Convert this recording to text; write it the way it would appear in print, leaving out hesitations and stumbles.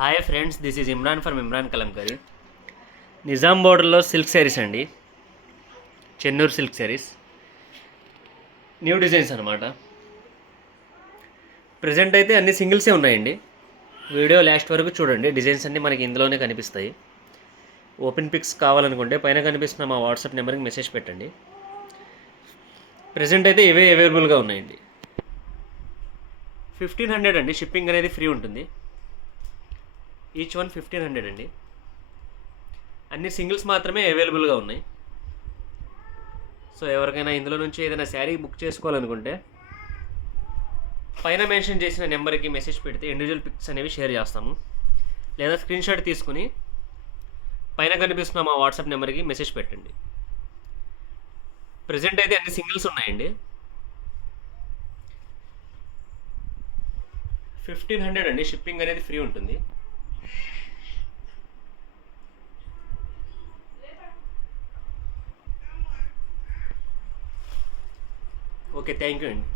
Hi friends, this is Imran from Imran kalamkari. Nizam బోర్డర్లో silk saris అండి, Chennur silk saris, new designs అనమాట. ప్రజెంట్ అయితే అన్ని సింగిల్సే ఉన్నాయండి. వీడియో లాస్ట్ వరకు చూడండి, డిజైన్స్ అన్నీ మనకి ఇందులోనే కనిపిస్తాయి. ఓపెన్ పిక్స్ కావాలనుకుంటే పైన కనిపిస్తున్న మా వాట్సాప్ నెంబర్కి మెసేజ్ పెట్టండి. ప్రజెంట్ అయితే ఇవే అవైలబుల్గా ఉన్నాయండి. 1500 అండి, షిప్పింగ్ అనేది ఫ్రీ ఉంటుంది. ఈచ్ వన్ 1500 అండి. అన్ని సింగిల్స్ మాత్రమే అవైలబుల్గా ఉన్నాయి. సో ఎవరికైనా ఇందులో నుంచి ఏదైనా శారీ బుక్ చేసుకోవాలనుకుంటే పైన మెన్షన్ చేసిన నెంబర్కి మెసేజ్ పెడితే ఇండివిజువల్ పిక్స్ అనేవి షేర్ చేస్తాము. లేదా స్క్రీన్ షాట్ తీసుకుని పైన కనిపిస్తున్న మా వాట్సాప్ నెంబర్కి మెసేజ్ పెట్టండి. ప్రజెంట్ అయితే అన్ని సింగిల్స్ ఉన్నాయండి. 1500 అండి, షిప్పింగ్ అనేది ఫ్రీ ఉంటుంది. ఓకే, థ్యాంక్ యూ అండి.